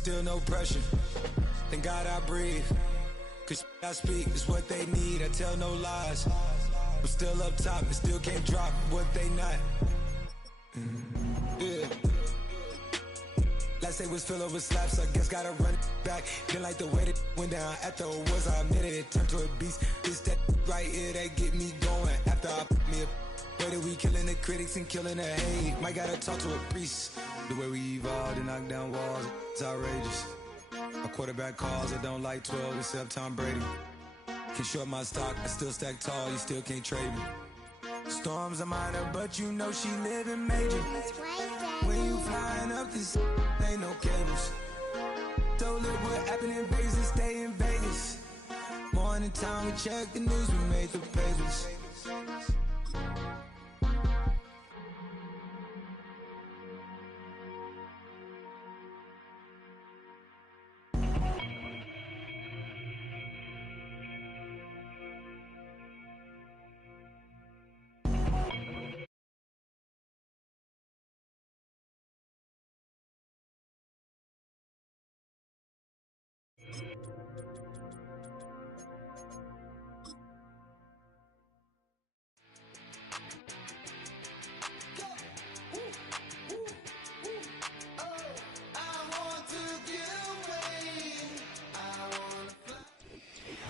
still no pressure. Thank God I breathe. Cause I speak is what they need. I tell no lies. I'm still up top and still can't drop what they not. Yeah. Last day was filled over slaps, I guess gotta run it back. Didn't like the way that went down after it was, I admitted it turned to a beast. This that right here that get me going. After I put me a way that we killing the critics and killing the hate. Might gotta talk to a priest. The way we evolved and knock down walls, it's outrageous. A quarterback calls, I don't like 12 except Tom Brady. Can short my stock, I still stack tall, you still can't trade me. Storms are minor, but you know she living major. When you flying up this, ain't no cables. Don't look what happened in Vegas and stay in Vegas. Morning time, we check the news, we made the papers.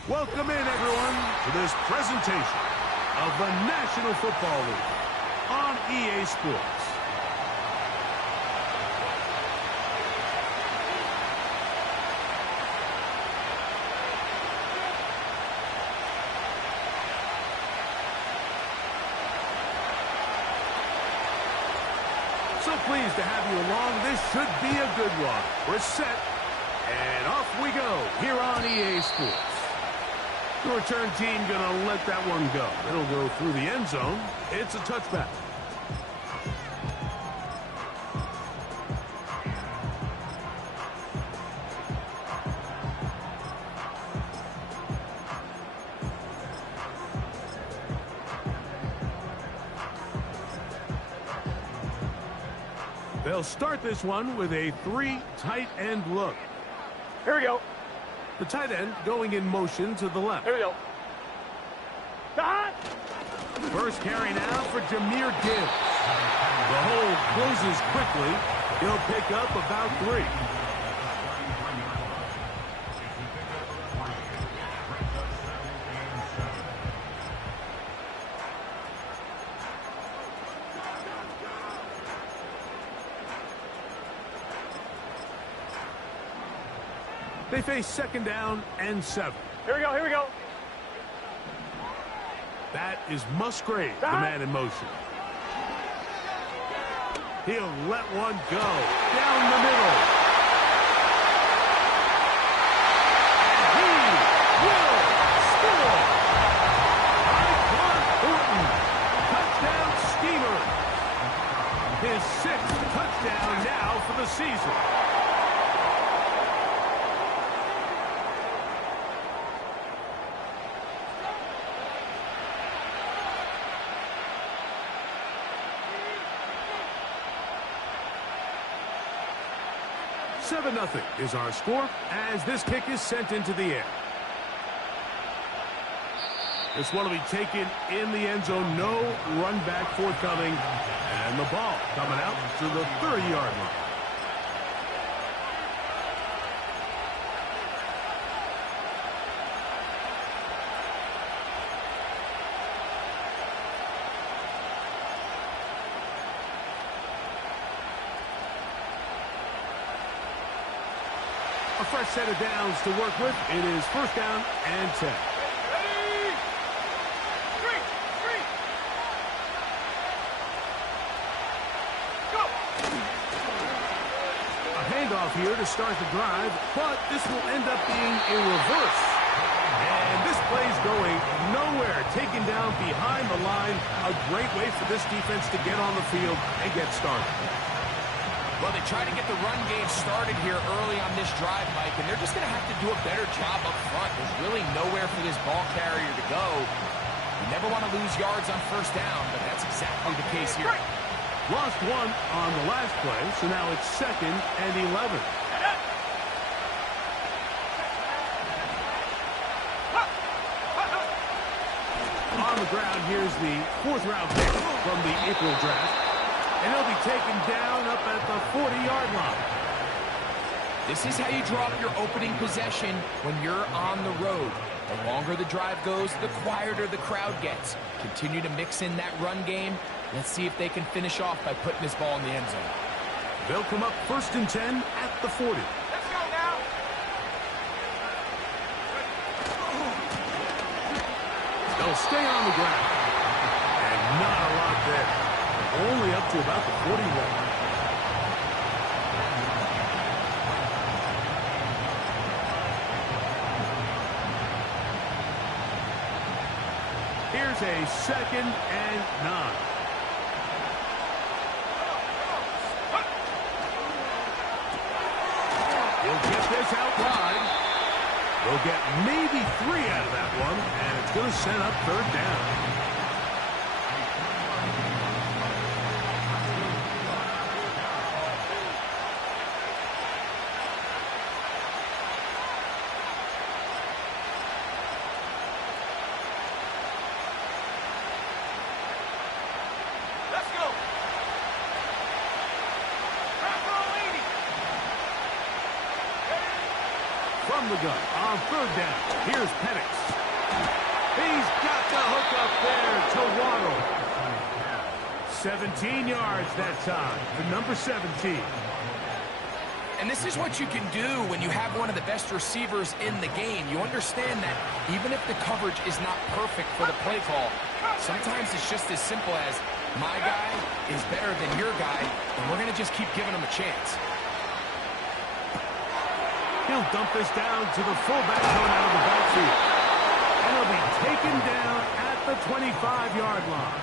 Welcome in, everyone, to this presentation of the National Football League on EA Sports. So pleased to have you along. This should be a good one. We're set, and off we go here on EA Sports. The return team gonna let that one go. It'll go through the end zone. It's a touchback. They'll start this one with a 3 tight end look. Here we go. The tight end going in motion to the left. Here we go. First carry now for Jahmyr Gibbs. The hole closes quickly. He'll pick up about 3. They face second down and 7. Here we go, here we go. That is Musgrave, the man in motion. He'll let one go down the middle. And he will score. Tyquan Thornton, touchdown schemer. His 6th touchdown now for the season. Seven 0 is our score as this kick is sent into the air. This one will be taken in the end zone. No run back forthcoming. And the ball coming out to the 30-yard line. A fresh set of downs to work with. It is first down and 10. Ready? 3. Go! A handoff here to start the drive, but this will end up being a reverse. And this play's going nowhere. Taken down behind the line. A great way for this defense to get on the field and get started. Well, they try to get the run game started here early on this drive, Mike, and they're just going to have to do a better job up front. There's really nowhere for this ball carrier to go. You never want to lose yards on first down, but that's exactly the case here. Lost 1 on the last play, so now it's 2nd and 11. the ground, here's the 4th-round pick from the April draft. And he'll be taken down up at the 40-yard line. This is how you draw up your opening possession when you're on the road. The longer the drive goes, the quieter the crowd gets. Continue to mix in that run game. Let's see if they can finish off by putting this ball in the end zone. They'll come up 1st and 10 at the 40. Let's go now. They'll stay on the ground. And not a lot there. Only up to about the 41. Here's a 2nd and 9. He'll get this out wide. They'll get maybe 3 out of that one, and it's going to set up 3rd down. Let's go. From the gun on 3rd down. Here's Penix. He's got the hook up there to Waddle. 17 yards that time for number 17. And this is what you can do when you have one of the best receivers in the game. You understand that even if the coverage is not perfect for the play call, sometimes it's just as simple as my guy is better than your guy, and we're going to just keep giving him a chance. He'll dump this down to the fullback going out of the backfield. And he'll be taken down at the 25-yard line.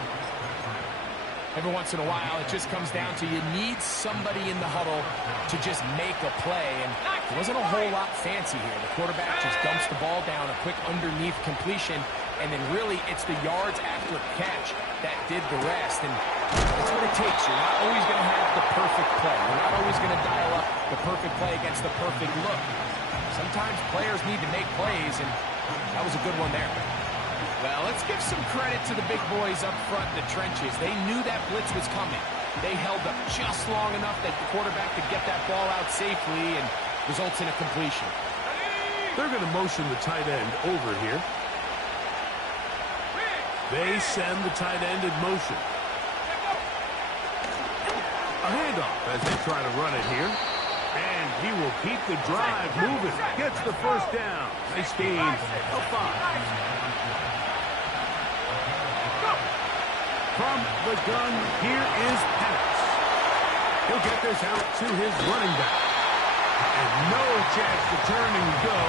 Every once in a while, it just comes down to you need somebody in the huddle to just make a play. And it wasn't a whole lot fancy here. The quarterback just dumps the ball down, a quick underneath completion, and then really it's the yards after catch that did the rest. And that's what it takes. You're not always going to have the perfect play. You're not always going to dial up the perfect play against the perfect look. Sometimes players need to make plays, and that was a good one there. Well, let's give some credit to the big boys up front in the trenches. They knew that blitz was coming. They held up just long enough that the quarterback could get that ball out safely and results in a completion. They're going to motion the tight end over here. They send the tight end in motion. A handoff as they try to run it here. And he will keep the drive moving. Gets the 1st down. Nice gain of 5. From the gun, here is Penix. He'll get this out to his running back. And no chance to turn and go.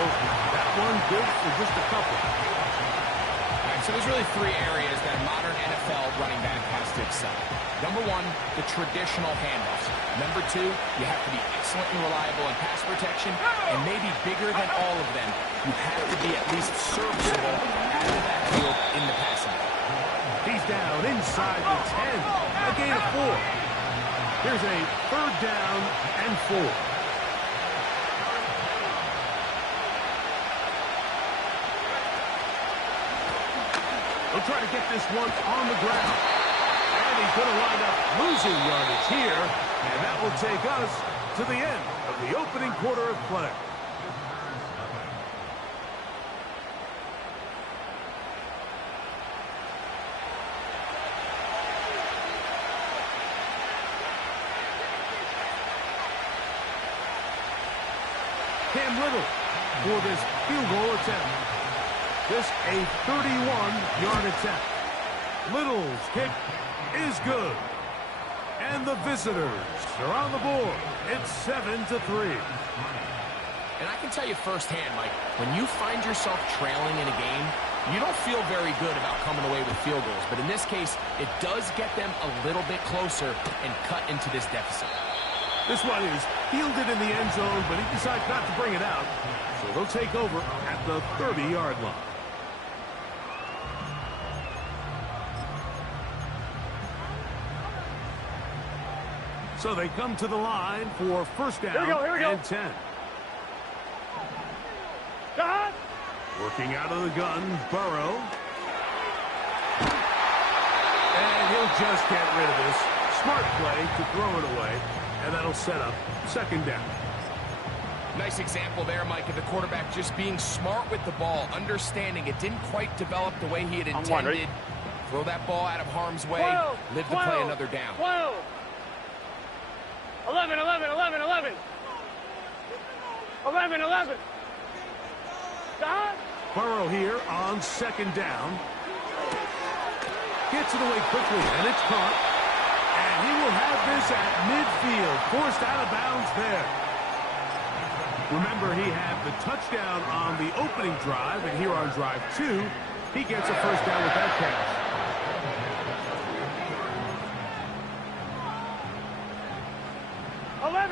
That one good for just a couple. All right, so there's really 3 areas that a modern NFL running back has to excel. Number 1, the traditional handoffs. Number 2, you have to be excellent and reliable in pass protection. And maybe bigger than all of them, you have to be at least serviceable out of the backfield in the passing game. He's down inside the 10. A gain of 4. Here's a 3rd down and 4. They'll try to get this one on the ground. And he's going to wind up losing yardage here. And that will take us to the end of the opening quarter of play. Cam Little for this field goal attempt. This a 31-yard attempt. Little's kick is good. And the visitors are on the board. It's 7-3. And I can tell you firsthand, Mike, when you find yourself trailing in a game, you don't feel very good about coming away with field goals. But in this case, it does get them a little bit closer and cut into this deficit. This one is fielded in the end zone, but he decides not to bring it out. So they'll take over at the 30-yard line. So they come to the line for 1st down Here we go. and 10. Working out of the gun, Burrow. just get rid of this. Smart play to throw it away, and that'll set up second down. Nice example there, Mike, of the quarterback just being smart with the ball, understanding it didn't quite develop the way he had intended. Throw that ball out of harm's way, live to play another down. 12. 11, 11, 11, 11. 11, 11. God. Burrow here on second down. Gets it away quickly, and it's caught. And he will have this at midfield, forced out of bounds there. Remember, he had the touchdown on the opening drive, and here on drive 2, he gets a first down with that catch.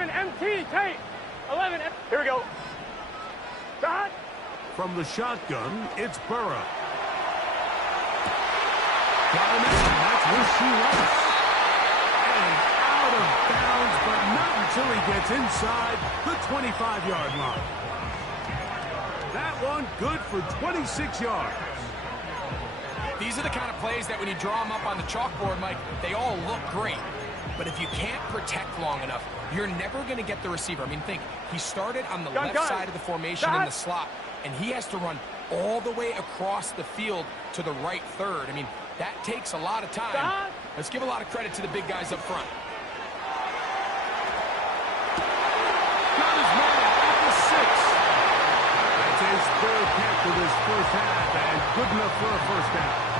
MT, tight. 11, here we go. God. From the shotgun, it's Burrow. Got him in, that's where she was. And out of bounds, but not until he gets inside the 25-yard line. That one good for 26 yards. These are the kind of plays that when you draw them up on the chalkboard, Mike, they all look great. But if you can't protect long enough, you're never going to get the receiver. I mean, think, he started on the left side of the formation in the slot, and he has to run all the way across the field to the right third. I mean, that takes a lot of time. Let's give a lot of credit to the big guys up front. Got his man at the 6. That's his third catch of his first half, and good enough for a first down.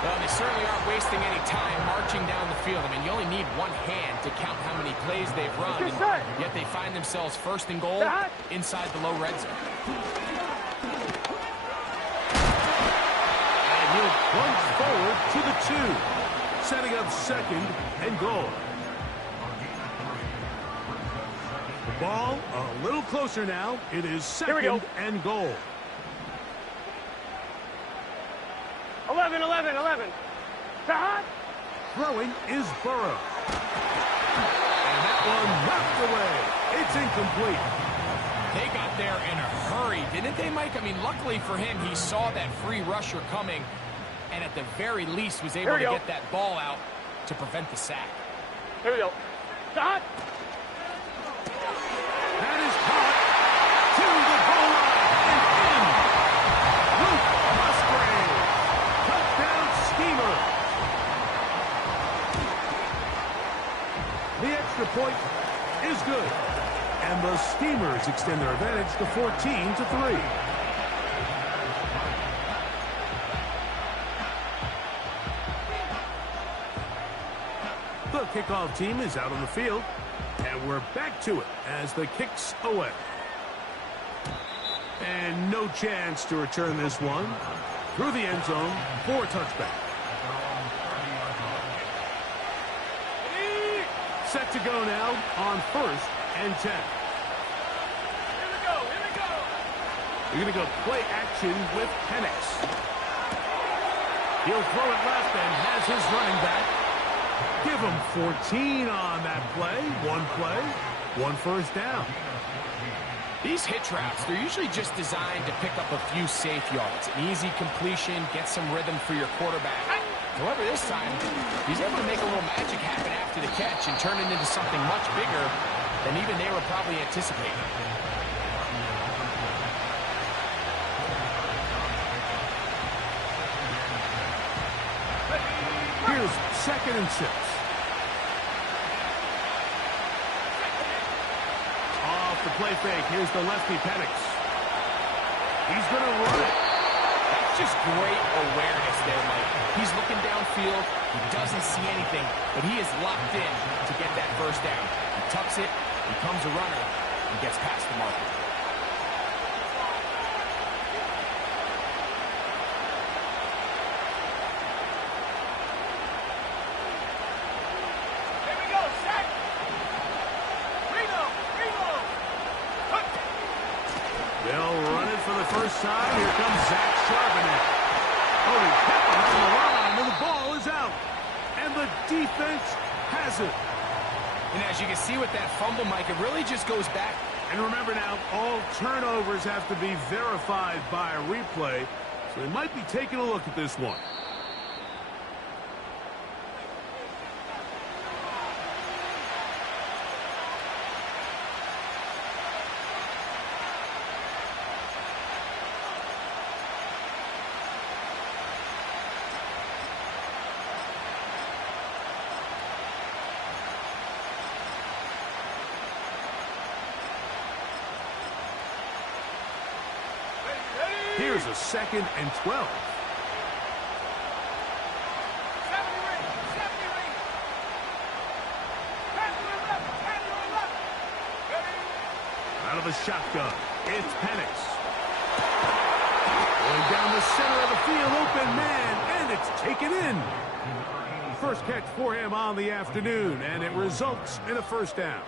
Well, they certainly aren't wasting any time marching down the field. I mean, you only need one hand to count how many plays they've run, and yet they find themselves first and goal inside the low red zone. And he'll plunge forward to the 2, setting up second and goal. The ball a little closer now. It is second and goal. 11, 11, 11. God. Throwing is Burrow. And that one knocked away. It's incomplete. They got there in a hurry, didn't they, Mike? I mean, luckily for him, he saw that free rusher coming, and at the very least was able to get that ball out to prevent the sack. Here we go. God. That is caught to the goal line and in. Luke Musgrave. Touchdown Steamer. The extra point is good. And the Steamers extend their advantage to 14-3. The kickoff team is out on the field. And we're back to it as the kick's away. And no chance to return this one. Through the end zone for a touchback. Set to go now on 1st and 10. Here we go. Here we go. You're going to go play action with Penix. He'll throw it left and has his running back. Give him 14 on that play. One first down. These hitch routes, they're usually just designed to pick up a few safe yards. An easy completion, get some rhythm for your quarterback. However, this time, he's able to make a little magic happen after the catch and turn it into something much bigger than even they were probably anticipating. Here's 2nd and 6. Off the play fake. Here's the lefty Penix. He's going to run it. That's just great awareness there, Mike. He's looking downfield. He doesn't see anything, but he is locked in to get that first down. He tucks it, becomes a runner, and gets past the marker. They'll run it for the first time. Here comes Zach Charbonnet. Oh, he kept it on the line, and the ball is out. And the defense has it. And as you can see with that fumble, Mike, it really just goes back. And remember now, all turnovers have to be verified by a replay, so they might be taking a look at this one. Here's a 2nd and 12. Out of the shotgun, it's Penix. Going down the center of the field, open man, and it's taken in. First catch for him on the afternoon, and it results in a first down.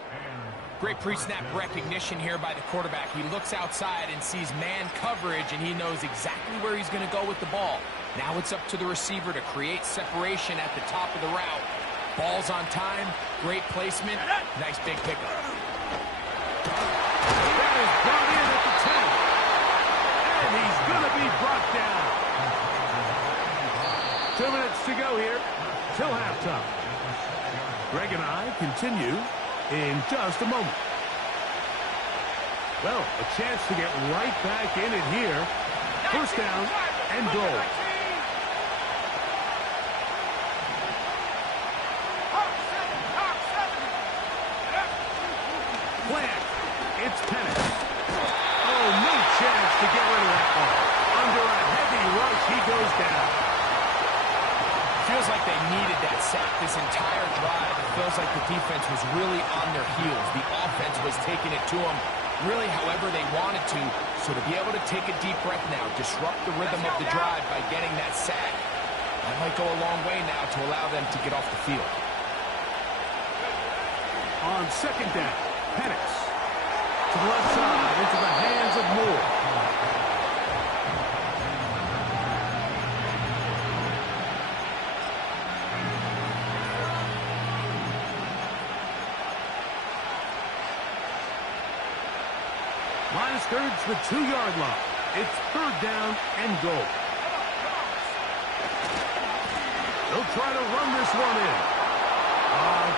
Great pre-snap recognition here by the quarterback. He looks outside and sees man coverage, and he knows exactly where he's going to go with the ball. Now it's up to the receiver to create separation at the top of the route. Ball's on time, great placement, nice big pickup. That is brought in at the 10. And he's going to be brought down. 2 minutes to go here till halftime. Greg and I continue in just a moment. Well, a chance to get right back in it here. First down and goal. Plant. It's Penix. Oh, no chance to get rid of that one. Under a heavy rush, he goes down. Feels like they needed that sack this entire drive. It feels like the defense was really on their heels. The offense was taking it to them really however they wanted to. So to be able to take a deep breath now, disrupt the rhythm of the drive by getting that sack, that might go a long way now to allow them to get off the field. On second down, Penix to the left side into the hands of Moore. Minus thirds the 2-yard line. It's third down and goal. They'll try to run this one in.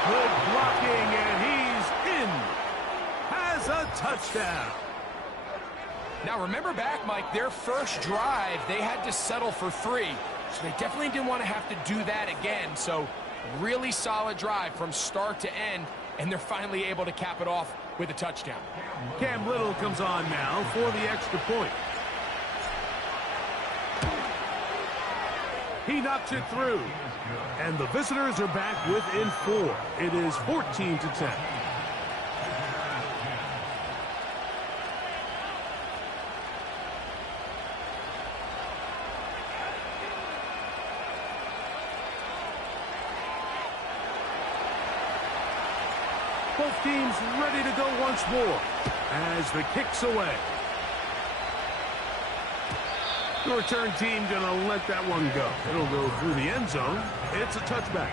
Good blocking, and he's in. Has a touchdown. Now remember back, Mike, their first drive, they had to settle for 3. So they definitely didn't want to have to do that again. So really solid drive from start to end, and they're finally able to cap it off with a touchdown. Cam Little comes on now for the extra point. He knocks it through. And the visitors are back within 4. It is 14-10. Both teams ready to go once more as the kick's away. The return team going to let that one go. It'll go through the end zone. It's a touchback.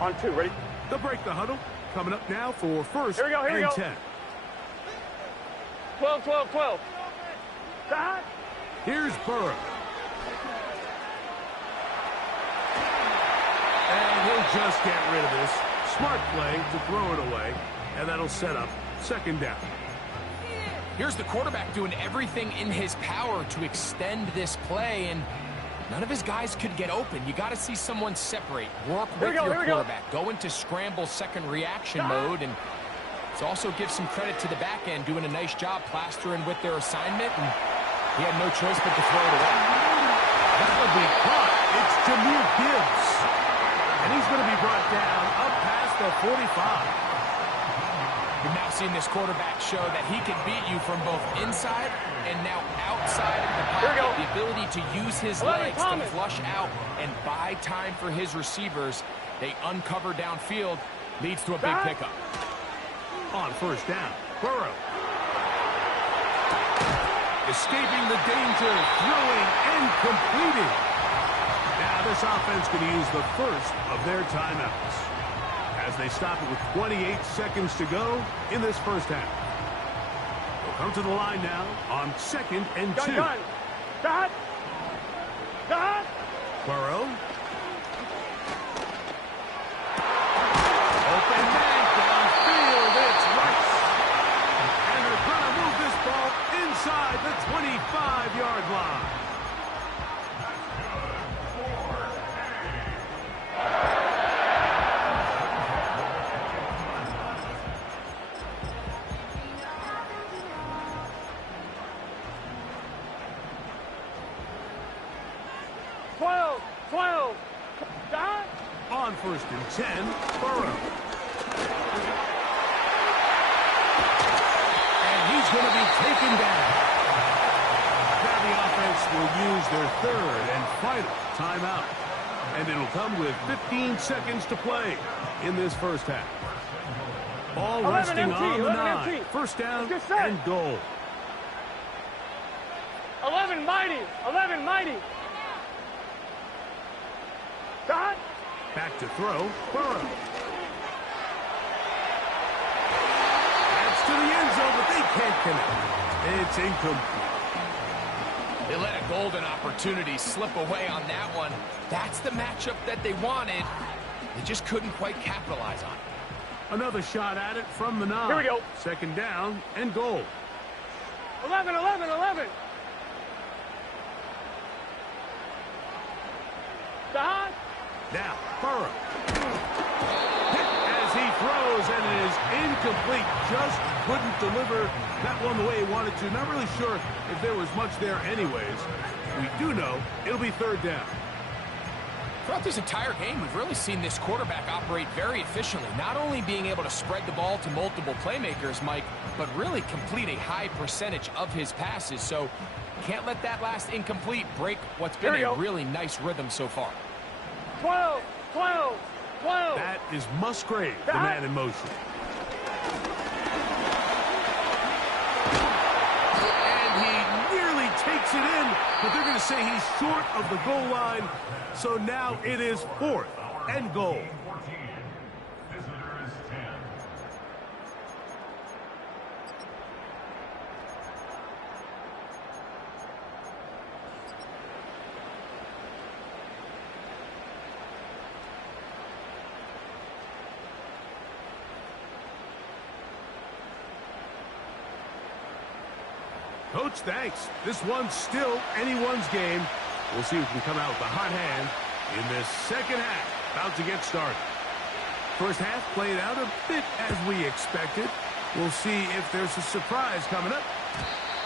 On 2, ready? They'll break the huddle. Coming up now for first Here we and go. 10. 12, 12, 12. Stop. Here's Burrow. And he'll just get rid of this. Smart play to throw it away. And that'll set up second down. Here's the quarterback doing everything in his power to extend this play, and none of his guys could get open. You got to see someone separate, work with your quarterback, go into scramble second reaction mode, and it also gives some credit to the back end doing a nice job plastering with their assignment, and he had no choice but to throw it away. That'll be caught. It's Jahmyr Gibbs. And he's going to be brought down up past the 45. We've now seen this quarterback show that he can beat you from both inside and now outside of the pocket. The ability to use his legs to flush out and buy time for his receivers. They uncover downfield, leads to a big pickup. On first down, Burrow. Escaping the danger, throwing and completing. Now this offense going to use the first of their timeouts as they stop it with 28 seconds to go in this first half. They'll come to the line now on second and 2. Dot. Burrow. Open man downfield. It's Rice. And they're going to move this ball inside the 25-yard line. first and 10, Burrow. And he's going to be taken down. Now the offense will use their third and final timeout. And it'll come with 15 seconds to play in this first half. Ball resting on the 9. First down and goal. 11 mighty. 11 mighty. Dot. Back to throw. Burrow. That's to the end zone, but they can't connect. It's incomplete. They let a golden opportunity slip away on that one. That's the matchup that they wanted. They just couldn't quite capitalize on it. Another shot at it from the 9. Here we go. Second down and goal. 11, 11, 11. Dot. Now, Burrow. Hit as he throws, and it is incomplete. Just couldn't deliver that one the way he wanted to. Not really sure if there was much there anyways. We do know it'll be third down. Throughout this entire game, we've really seen this quarterback operate very efficiently, not only being able to spread the ball to multiple playmakers, Mike, but really complete a high percentage of his passes. So can't let that last incomplete break what's been a really nice rhythm so far. 12, 12, 12. That is Musgrave, the man in motion. And he nearly takes it in, but they're going to say he's short of the goal line. So now it is fourth and goal. Coach, thanks. This one's still anyone's game. We'll see who can come out with a hot hand in this second half. About to get started. First half played out a bit as we expected. We'll see if there's a surprise coming up.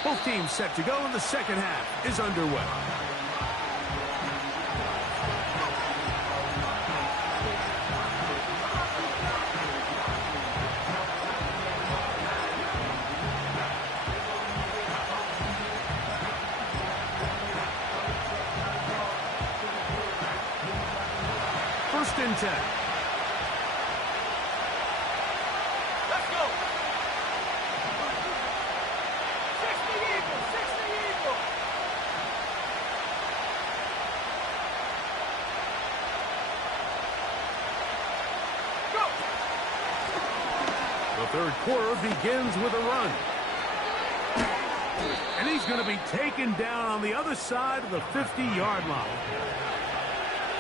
Both teams set to go, and the second half is underway. First and 10. Let's go. 60 Eagles, 60 Eagles. Go. The third quarter begins with a run. And he's going to be taken down on the other side of the 50-yard line.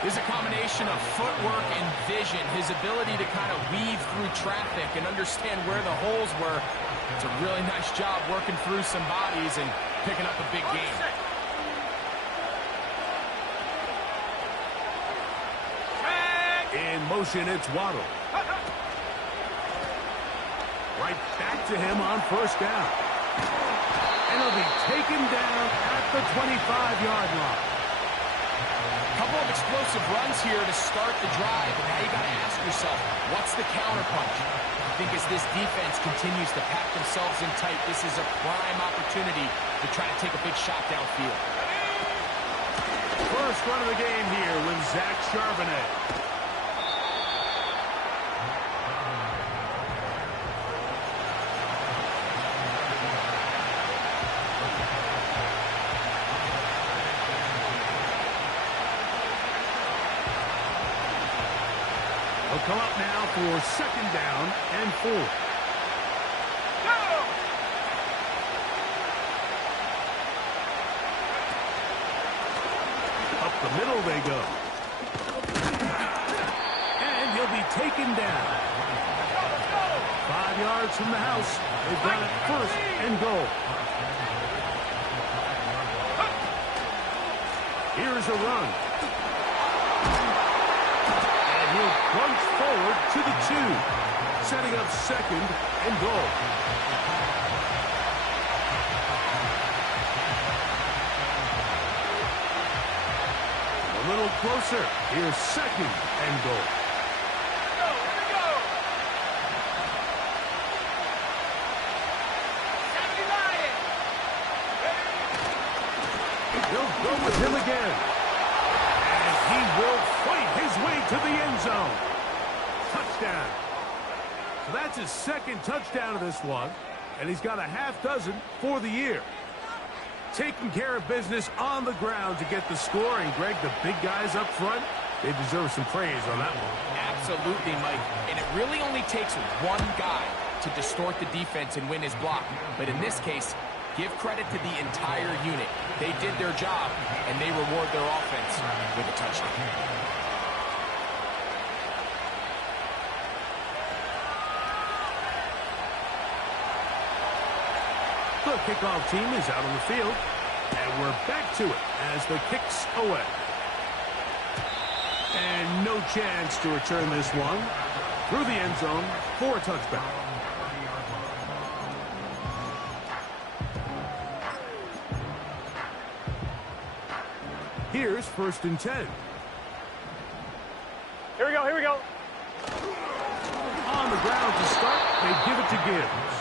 There's a combination of footwork and vision, his ability to kind of weave through traffic and understand where the holes were. It's a really nice job working through some bodies and picking up a big game. In motion, it's Waddle. Right back to him on first down. And he'll be taken down at the 25-yard line. Couple of explosive runs here to start the drive, and now you got to ask yourself, what's the counterpunch? I think as this defense continues to pack themselves in tight, this is a prime opportunity to try to take a big shot downfield. First run of the game here with Zach Charbonnet. They'll come up now for second down and 4. Go. Up the middle they go. And he'll be taken down. 5 yards from the house. They've got it first and goal. Here's a run. He'll plunge forward to the 2, setting up second and goal. A little closer. Here's second and goal. go with him again. And he will fight his way to the end zone. Touchdown. So that's his second touchdown of this one, and he's got a half dozen for the year. Taking care of business on the ground to get the score, and Greg, the big guys up front, they deserve some praise on that one. Absolutely, Mike. And it really only takes one guy to distort the defense and win his block. But in this case, give credit to the entire unit. They did their job, and they reward their offense with a touchdown. The kickoff team is out on the field, and we're back to it as the kick's away. And no chance to return this one through the end zone for a touchback. Here's 1st and 10. Here we go, here we go. On the ground to start, they give it to Gibbs.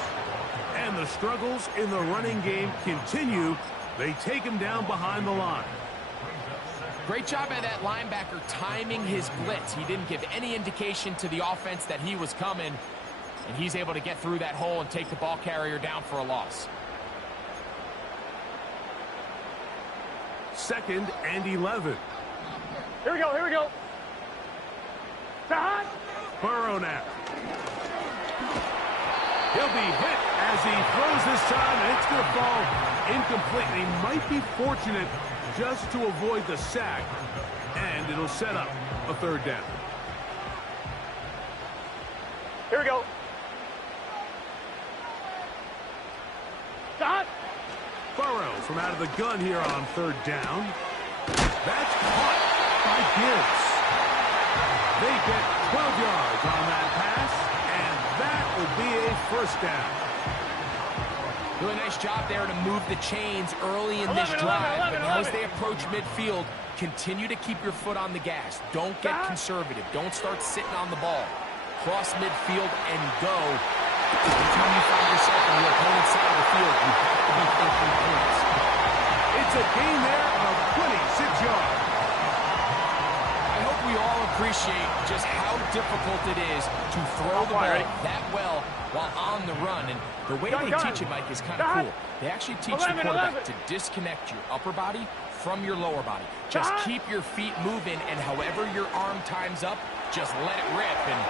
And the struggles in the running game continue. They take him down behind the line. Great job by that linebacker timing his blitz. He didn't give any indication to the offense that he was coming, and he's able to get through that hole and take the ball carrier down for a loss. 2nd and 11. Here we go, here we go. Hot. Burrow now. He'll be hit as he throws this time, and it's going to fall incomplete. He might be fortunate just to avoid the sack, and it'll set up a 3rd down. Here we go. Hot. Burrow from out of the gun here on 3rd down. That's caught by Gibbs. They get 12 yards on that pass, and that will be a 1st down. Really nice job there to move the chains early in this drive. But now as they approach midfield, continue to keep your foot on the gas. Don't get conservative. Don't start sitting on the ball. Cross midfield and go. Anytime you find yourself on the opponent's side of the field, you have to be thinking points. It's a gain there of 26 yards. I hope we all appreciate just how difficult it is to throw the ball that well while on the run. And the way they teach it, Mike, is kind of cool. They actually teach the quarterback to disconnect your upper body from your lower body. Just keep your feet moving, and however your arm times up, just let it rip. And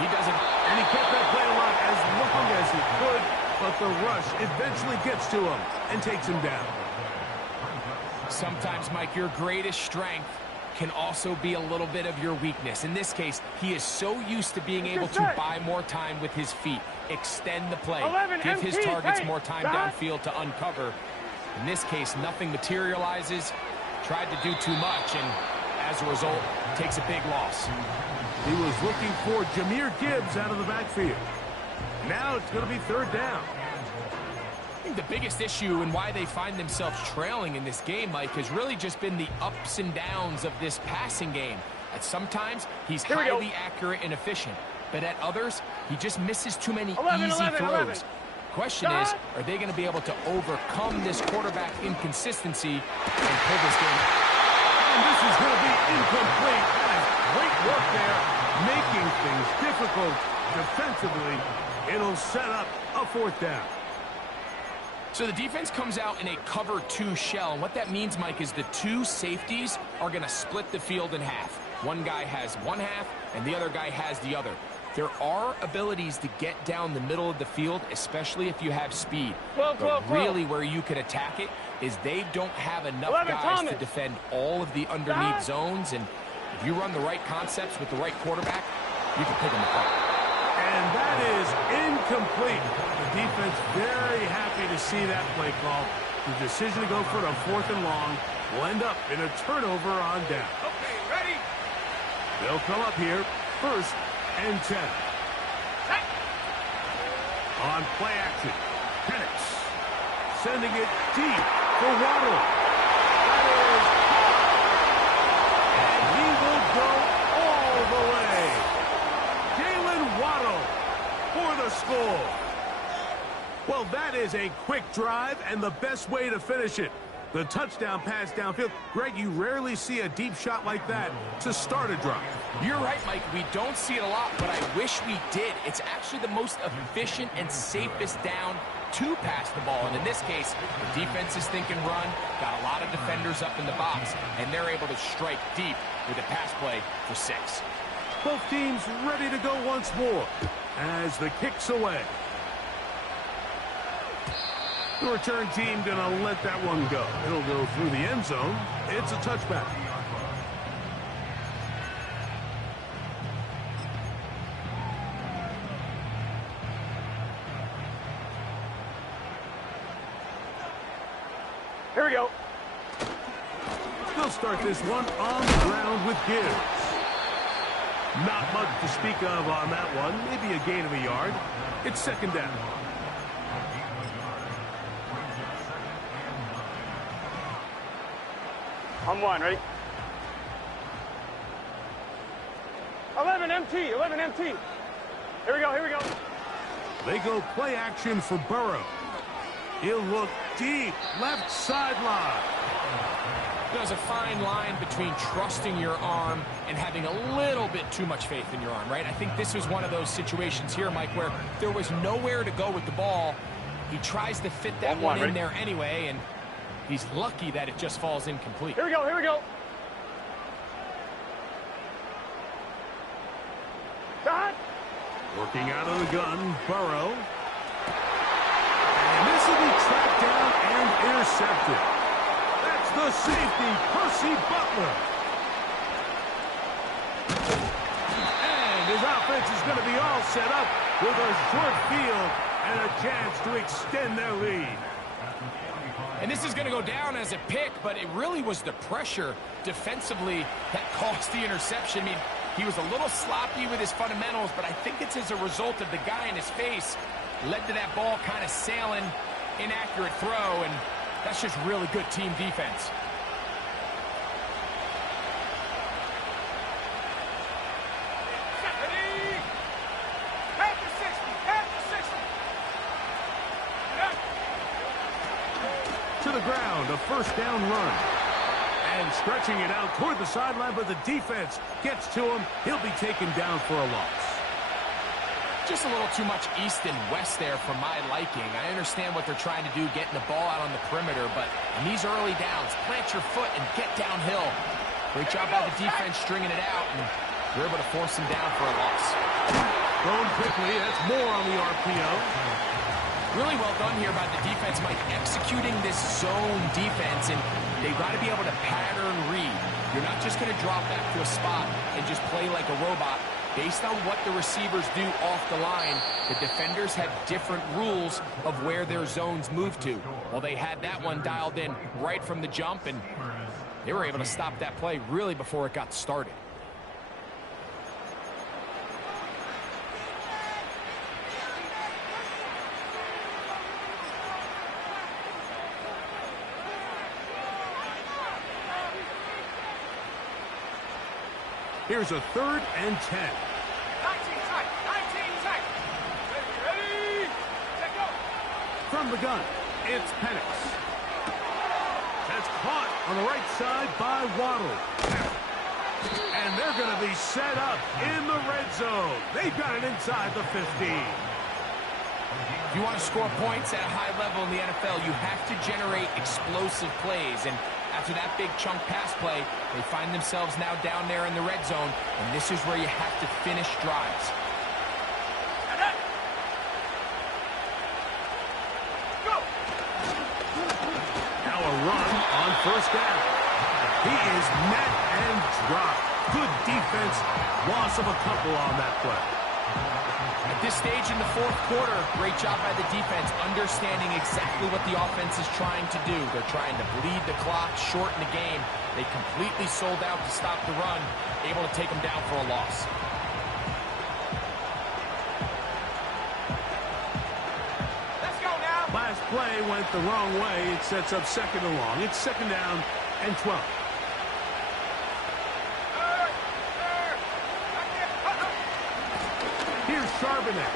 he doesn't. And he kept that play alive as long as he could, but the rush eventually gets to him and takes him down. Sometimes, Mike, your greatest strength can also be a little bit of your weakness. In this case, he is so used to being able to buy more time with his feet, extend the play, give his targets more time downfield to uncover. In this case, nothing materializes, tried to do too much, and as a result, takes a big loss. He was looking for Jahmyr Gibbs out of the backfield. Now it's going to be 3rd down. I think the biggest issue and why they find themselves trailing in this game, Mike, has really just been the ups and downs of this passing game. At sometimes, he's highly accurate and efficient, but at others, he just misses too many easy throws. Question is, are they going to be able to overcome this quarterback inconsistency and pull this game out? And this is going to be incomplete. Great work there, making things difficult defensively. It'll set up a 4th down. So the defense comes out in a cover 2 shell, and what that means, Mike, is the 2 safeties are going to split the field in half. One guy has one half, and the other guy has the other. There are abilities to get down the middle of the field, especially if you have speed. But really where you can attack it is they don't have enough guys to defend all of the underneath zones, and if you run the right concepts with the right quarterback, you can pick them apart. And that is incomplete. The defense very happy to see that play call. The decision to go for it on 4th and long will end up in a turnover on down. Okay, ready? They'll come up here, 1st and 10. On play action, Penix sending it deep for Waddle. That is caught. And he will go all the way. Jalen Waddle for the score. Well, that is a quick drive and the best way to finish it. The touchdown pass downfield. Greg, you rarely see a deep shot like that to start a drive. You're right, Mike. We don't see it a lot, but I wish we did. It's actually the most efficient and safest down to pass the ball. And in this case, the defense is thinking run, got a lot of defenders up in the box, and they're able to strike deep with a pass play for 6. Both teams ready to go once more as the kick's away. The return team going to let that one go. It'll go through the end zone. It's a touchback. Here we go. They'll start this one on the ground with Gibbs. Not much to speak of on that one. Maybe a gain of a yard. It's second down. On 1, ready? 11 MT, 11 MT. Here we go, here we go. They go play action for Burrow. He'll look deep, left sideline. There's a fine line between trusting your arm and having a little bit too much faith in your arm, right? I think this was one of those situations here, Mike, where there was nowhere to go with the ball. He tries to fit that one in there anyway, and he's lucky that it just falls incomplete. Here we go, here we go. Done. Working out of the gun, Burrow. And this will be tracked down and intercepted. That's the safety, Percy Butler. And his offense is going to be all set up with a short field and a chance to extend their lead. And this is going to go down as a pick, but it really was the pressure defensively that caused the interception. I mean, he was a little sloppy with his fundamentals, but I think it's as a result of the guy in his face led to that ball kind of sailing, inaccurate throw, and that's just really good team defense. To the ground, a first down run. And stretching it out toward the sideline, but the defense gets to him. He'll be taken down for a loss. Just a little too much east and west there for my liking. I understand what they're trying to do, getting the ball out on the perimeter, but in these early downs, plant your foot and get downhill. Great job by the defense stringing it out, and you're able to force him down for a loss. Going quickly, that's more on the RPO. Really well done here by the defense, Mike, executing this zone defense, and they've got to be able to pattern read. You're not just going to drop back to a spot and just play like a robot. Based on what the receivers do off the line, the defenders have different rules of where their zones move to. Well, they had that one dialed in right from the jump, and they were able to stop that play really before it got started. Here's a 3rd and 10. 19 tight, 19 tight. Ready, set, go. From the gun, it's Penix. That's caught on the right side by Waddle. And they're going to be set up in the red zone. They've got it inside the 15. If you want to score points at a high level in the NFL, you have to generate explosive plays. And after that big chunk pass play, they find themselves now down there in the red zone, and this is where you have to finish drives. Go. Now a run on first down. He is met and dropped. Good defense. Loss of a couple on that play. At this stage in the 4th quarter, great job by the defense, understanding exactly what the offense is trying to do. They're trying to bleed the clock, shorten the game. They completely sold out to stop the run, able to take them down for a loss. Let's go now. Last play went the wrong way. It sets up 2nd and long. It's 2nd down and 12. Here's Charbonnet.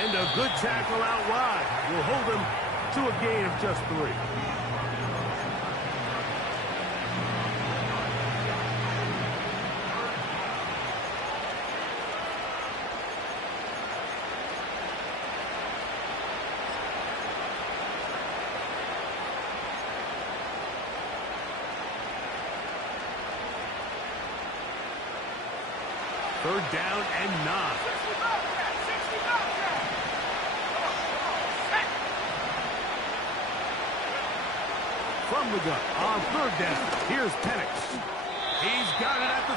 And a good tackle out wide. Will hold him to a gain of just 3. Third down and 9. From the gun on third down. Here's Penix. He's got it at the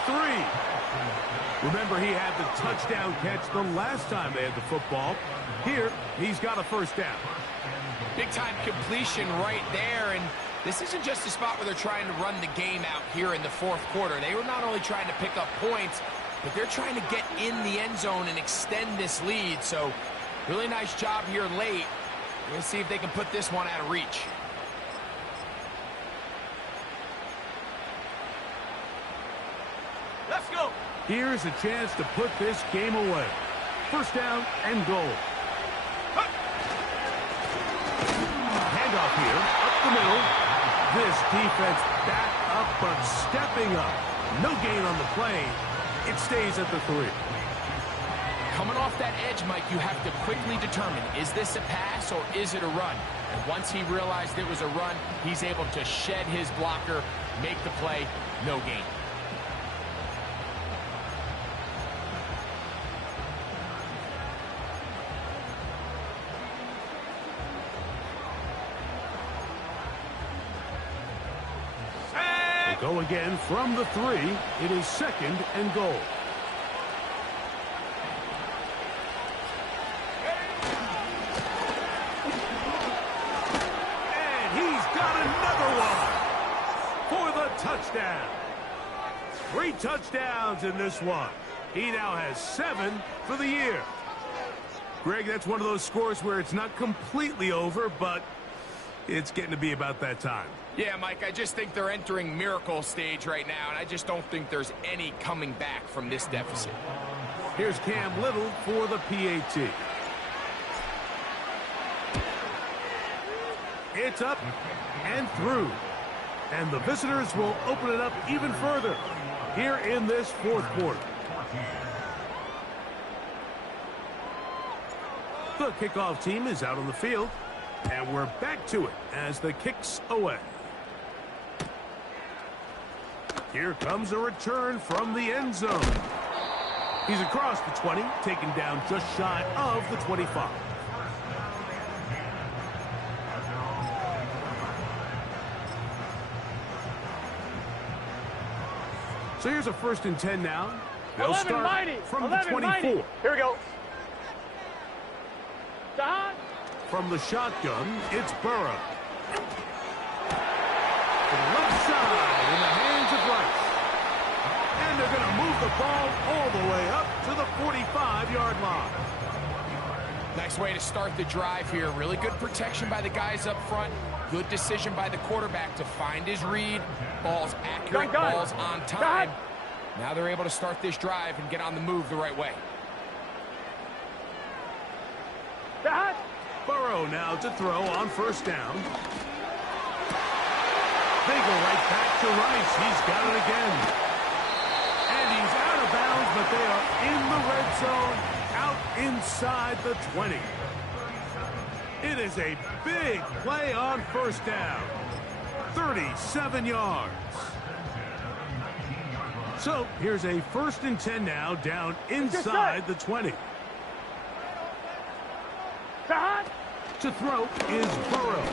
3. Remember, he had the touchdown catch the last time they had the football. Here, he's got a first down. Big-time completion right there, and this isn't just a spot where they're trying to run the game out here in the fourth quarter. They were not only trying to pick up points, but they're trying to get in the end zone and extend this lead. So, really nice job here late. We'll see if they can put this one out of reach. Let's go. Here's a chance to put this game away. First down and goal. Handoff here, up the middle. This defense back up, but stepping up. No gain on the play. It stays at the 3. Coming off that edge, Mike, you have to quickly determine, is this a pass or is it a run? And once he realized it was a run, he's able to shed his blocker, make the play, no gain. Go again from the 3. It is second and goal. And he's got another one for the touchdown. 3 touchdowns in this one. He now has 7 for the year. Greg, that's one of those scores where it's not completely over, but it's getting to be about that time. Yeah, Mike, I just think they're entering miracle stage right now, and I just don't think there's any coming back from this deficit. Here's Cam Little for the PAT. It's up and through. And the visitors will open it up even further here in this fourth quarter. The kickoff team is out on the field. And we're back to it as the kick's away. Here comes a return from the end zone. He's across the 20, taken down just shy of the 25. So here's a 1st and 10 now. They'll start from the 24. Here we go. Don. From the shotgun, it's Burrow. To the left side in the hands of Rice. And they're going to move the ball all the way up to the 45-yard line. Nice way to start the drive here. Really good protection by the guys up front. Good decision by the quarterback to find his read. Ball's accurate, ball's on time. Now they're able to start this drive and get on the move the right way. Burrow now to throw on 1st down. They go right back to Rice. He's got it again. And he's out of bounds, but they are in the red zone, out inside the 20. It is a big play on 1st down. 37 yards. So here's a 1st and 10 now, down inside the 20. To throw is Burrow.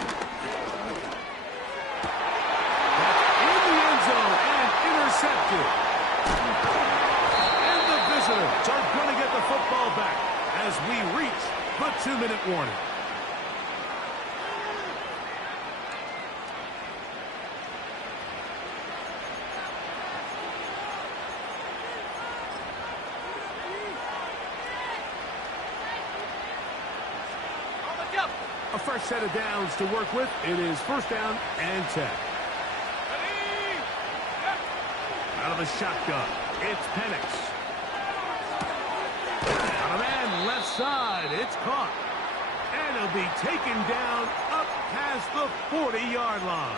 That's in the end zone and intercepted. And the visitors are going to get the football back as we reach the 2-minute warning. A fresh set of downs to work with. It is 1st down and 10. Out of the shotgun, it's Penix. Out of man, left side, it's caught. And he'll be taken down up past the 40-yard line.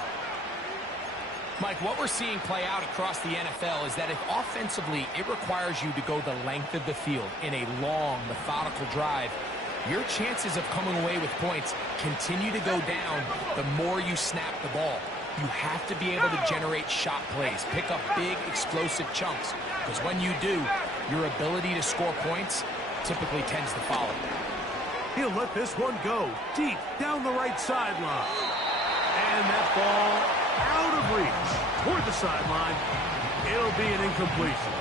Mike, what we're seeing play out across the NFL is that if offensively it requires you to go the length of the field in a long, methodical drive, your chances of coming away with points continue to go down the more you snap the ball. You have to be able to generate shot plays, pick up big, explosive chunks, because when you do, your ability to score points typically tends to follow. He'll let this one go deep down the right sideline. And that ball out of reach toward the sideline. It'll be an incompletion.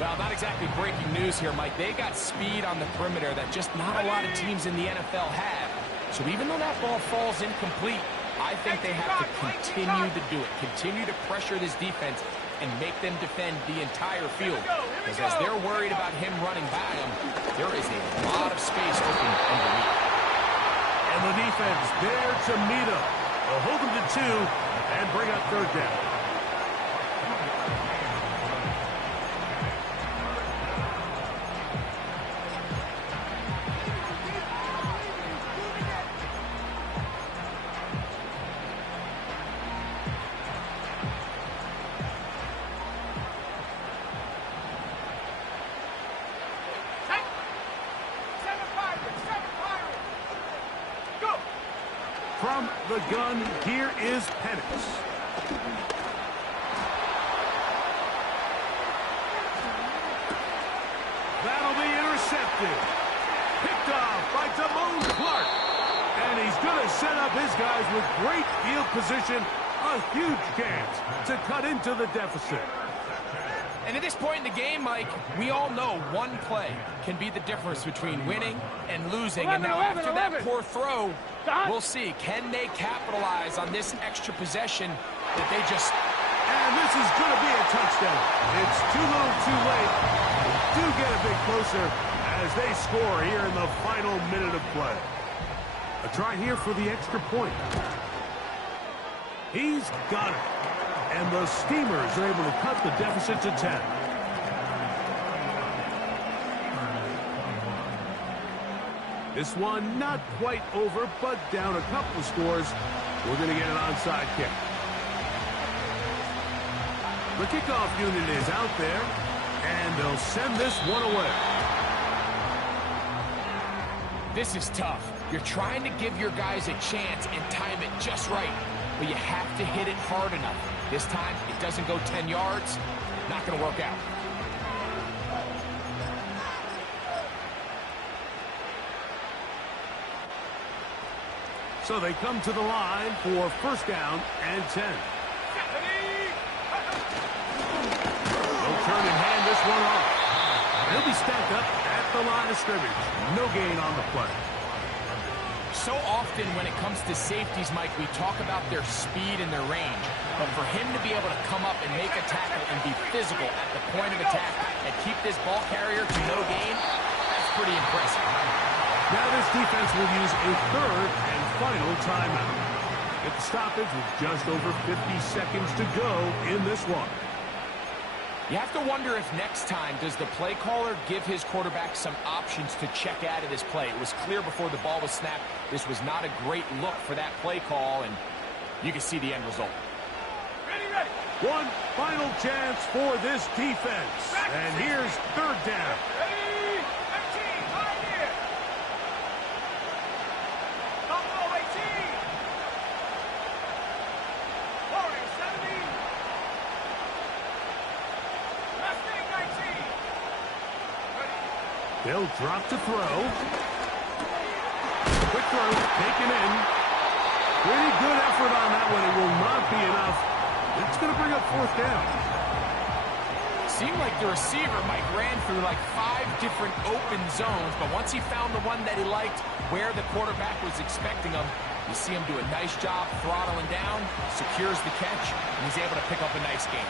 Well, not exactly breaking news here, Mike. They got speed on the perimeter that just not a lot of teams in the NFL have. So even though that ball falls incomplete, I think they have to continue to do it, continue to pressure this defense and make them defend the entire field. Because as they're worried about him running by them, there is a lot of space open underneath. And the defense there to meet him. They'll hold them to 2 and bring up third down. From the gun, here is Penix. That'll be intercepted. Picked off by Damone Clark. And he's going to set up his guys with great field position. A huge chance to cut into the deficit. And at this point in the game, Mike, we all know one play can be the difference between winning and losing. And now after that poor throw, we'll see. Can they capitalize on this extra possession that they just... And this is going to be a touchdown. It's too little too late. They do get a bit closer as they score here in the final minute of play. A try here for the extra point. He's got it. And the Steamers are able to cut the deficit to 10. This one not quite over, but down a couple of scores. We're going to get an onside kick. The kickoff unit is out there, and they'll send this one away. This is tough. You're trying to give your guys a chance and time it just right, but you have to hit it hard enough. This time, it doesn't go 10 yards. Not going to work out. So they come to the line for first down and 10. They'll turn and hand this one off. He'll be stacked up at the line of scrimmage. No gain on the play. So often when it comes to safeties, Mike, we talk about their speed and their range. But for him to be able to come up and make a tackle and be physical at the point of attack and keep this ball carrier to no gain, that's pretty impressive. Now this defense will use a third and final timeout. Get the stoppage with just over 50 seconds to go in this one. You have to wonder if next time does the play caller give his quarterback some options to check out of this play. It was clear before the ball was snapped this was not a great look for that play call, and you can see the end result. Ready. One final chance for this defense. And here's third down. Ready. 18, right here. Top ball, 18. Warriors, 70. Last thing, 19. They'll drop to throw. Quick throw, taken in. Pretty good effort on that one. It will not be enough. It's going to bring up fourth down. Seemed like the receiver, Mike, ran through like 5 different open zones, but once he found the one that he liked where the quarterback was expecting him, you see him do a nice job throttling down, secures the catch, and he's able to pick up a nice gain.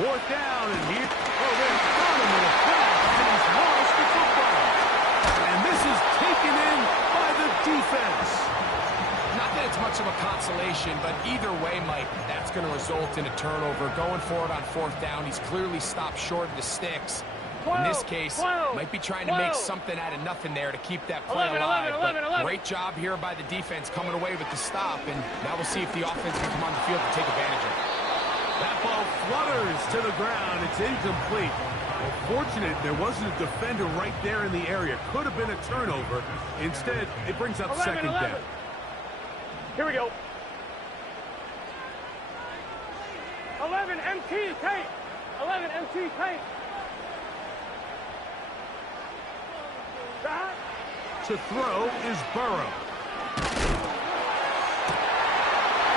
Fourth down, and here, they've got him in a flash, and he's lost the football. And this is taken in by the defense. Not that it's much of a consolation, but either way, Mike, that's going to result in a turnover. Going for it on 4th down, he's clearly stopped short of the sticks. In this case, might be trying to make something out of nothing there to keep that play alive. But great job here by the defense coming away with the stop, and now we'll see if the offense can come on the field to take advantage of it. That ball flutters to the ground. It's incomplete. Well, fortunate there wasn't a defender right there in the area. Could have been a turnover. Instead, it brings up 2nd down. Here we go. 11 MT tape. 11 MT tape. To throw is Burrow.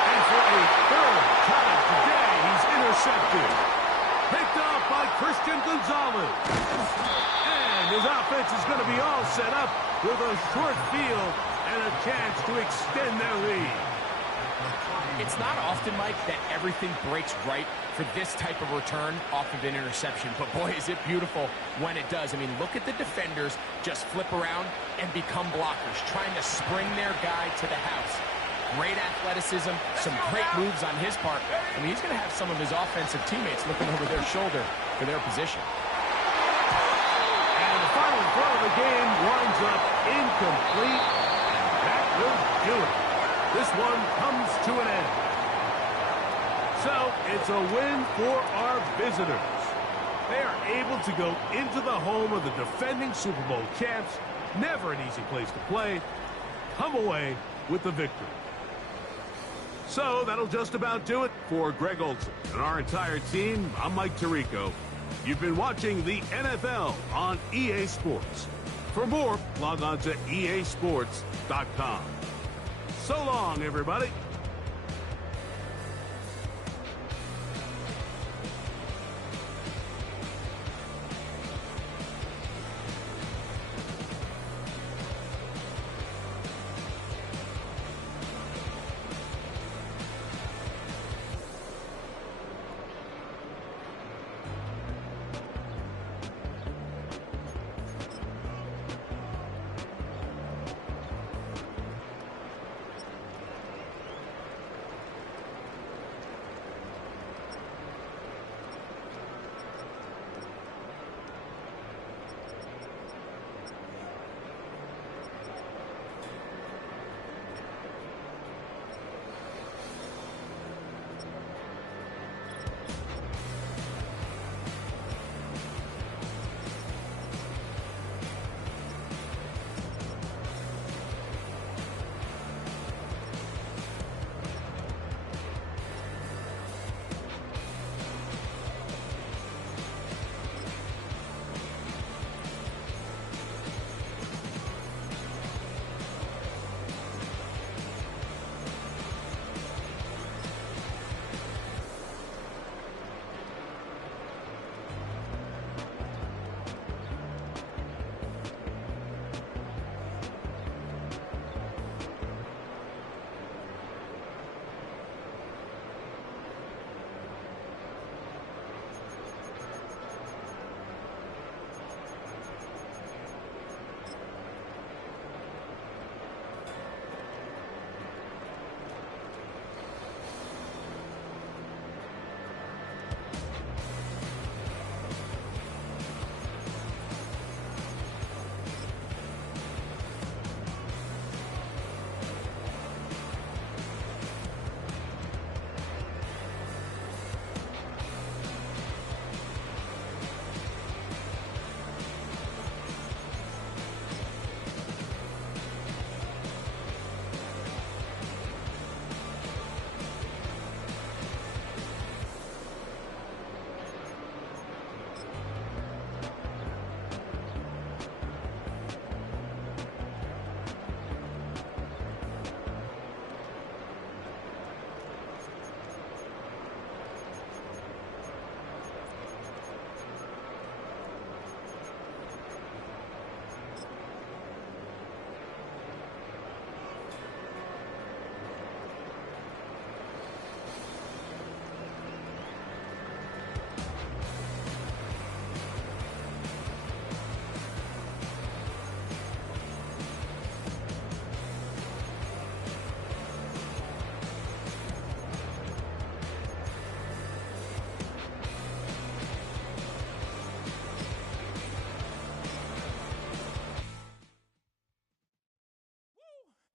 And for a 3rd time today, he's intercepted. Picked off by Christian Gonzalez. And his offense is going to be all set up with a short field and a chance to extend their lead. It's not often, Mike, that everything breaks right for this type of return off of an interception. But, boy, is it beautiful when it does. I mean, look at the defenders just flip around and become blockers, trying to spring their guy to the house. Great athleticism, some great moves on his part. I mean, he's going to have some of his offensive teammates looking over their shoulder for their position. And the final throw of the game winds up incomplete. That will do it. This one comes to an end. So, it's a win for our visitors. They are able to go into the home of the defending Super Bowl champs. Never an easy place to play. Come away with the victory. So, that'll just about do it for Greg Olson and our entire team. I'm Mike Tirico. You've been watching the NFL on EA Sports. For more, log on to easports.com. So long, everybody.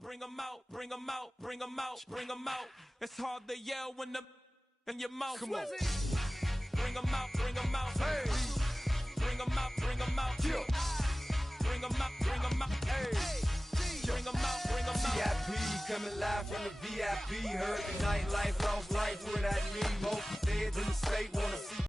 bring 'em out, bring 'em out, bring 'em out, bring 'em out. It's hard to yell when the in your mouth. Come on. Bring 'em out, bring 'em out. Hey. Bring 'em out, bring 'em out. Yeah. Bring 'em out, bring 'em out. Hey. Bring 'em out, bring 'em out. VIP coming live from the VIP. Heard the nightlife, lost life, what I need. Most dead in the state, wanna see